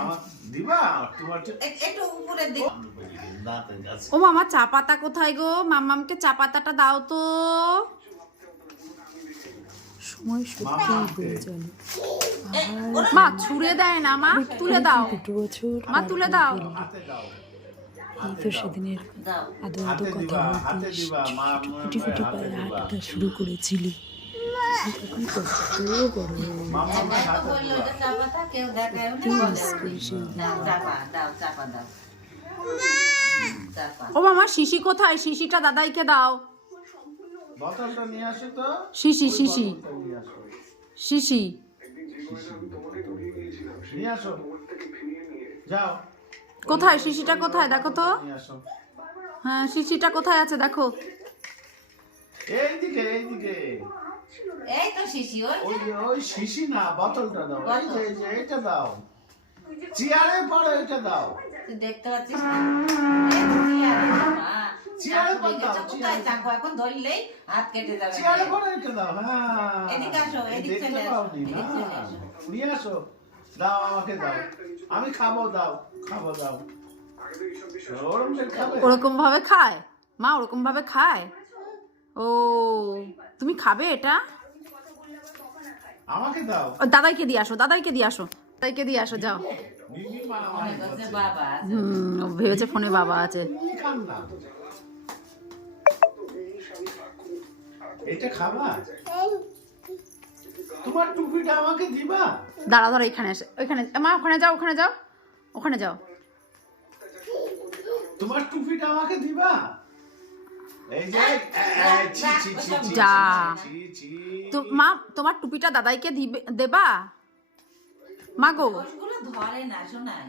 আমার দিবা তোমার একটু উপরে দিক। ও মামা চা পাতা কোথায় গো? মাম্মামকে চা পাতাটা দাও তো। সময় সত্যি হয়ে গেল। মা ছুঁড়ে দেয় না, মা তুলে দাও, মা তুলে দাও। এই তো সেদিনের দাও। আদো আদো কথা বলতে ফুটি ফুটি পায়ে হাঁটাটা শুরু করেছিলি, এখন কত বড় হয়ে গেল। একাই তো বললো এটা চা পাতা, কেউ দেখায় না, বলে দাও চাপা দাও, চাপা দাও, চাপা। ও মামা শিশি কোথায়? শিশিটা দাদাইকে দাও। বোতলটা নিয়ে আসো তো। শিশি শিশি বোতলটা নিয়ে আসো। শিশি নিয়ে আসো, যাও। কোথায়? শিশিটা কোথায় দেখো তো। নিয়ে আসো। হ্যাঁ শিশিটা কোথায় আছে দেখো। এইদিকে এইদিকে। এই তো শিশি, ওই ওই যে ওই শিশি না, বোতলটা দাও। এই যে এটা দাও। চেয়ারে পড়ো, এটা দাও। তুই দেখতে পাচ্ছিস না? এই তো চেয়ারে বাবা। চেয়ারে চাকু পড় দাও, লেগেছে কোথায়? চাকু এখন ধরলেই হাত কেটে যাবে। চেয়ারে পড়ো, এটা দাও। হ্যাঁ, এদিকে আসো, এদিকে দেখতে চলে আসো, পাওনি না? এদিকে চলে আসো। নিয়ে আসো, দাও আমাকে দাও। আমি খাবো, দাও খাবো, দাও। ওরম করে খাবে? ওরকম ভাবে খায় মা? ওরকম ভাবে খায়? ও তুমি খাবে এটা? আমাকে দাও। ও, দাদাইকে দিয়ে আসো, দাদাইকে দিয়ে আসো, দাদাইকে দিয়ে আসো যাও। মিমি মনে মারামারি করছে করছে। বাবা আছে। ও ভেবেছে ফোনে বাবা আছে। তুমি খান না। এটা খাবা? তোমার টুপিটা আমাকে দিবা? দাঁড়া ধরো, এখানে এসে ওইখানে, মা ওখানে যাও, ওখানে যাও, ওখানে যাও। তোমার টুপিটা আমাকে দিবা? এই যে ছি ছি ছি ছি যা। ছি ছি। তো মা তোমার টুপিটা দাদাইকে দিবে, দেবা? মা গো ওষুধগুলো ধরে না শোনায়।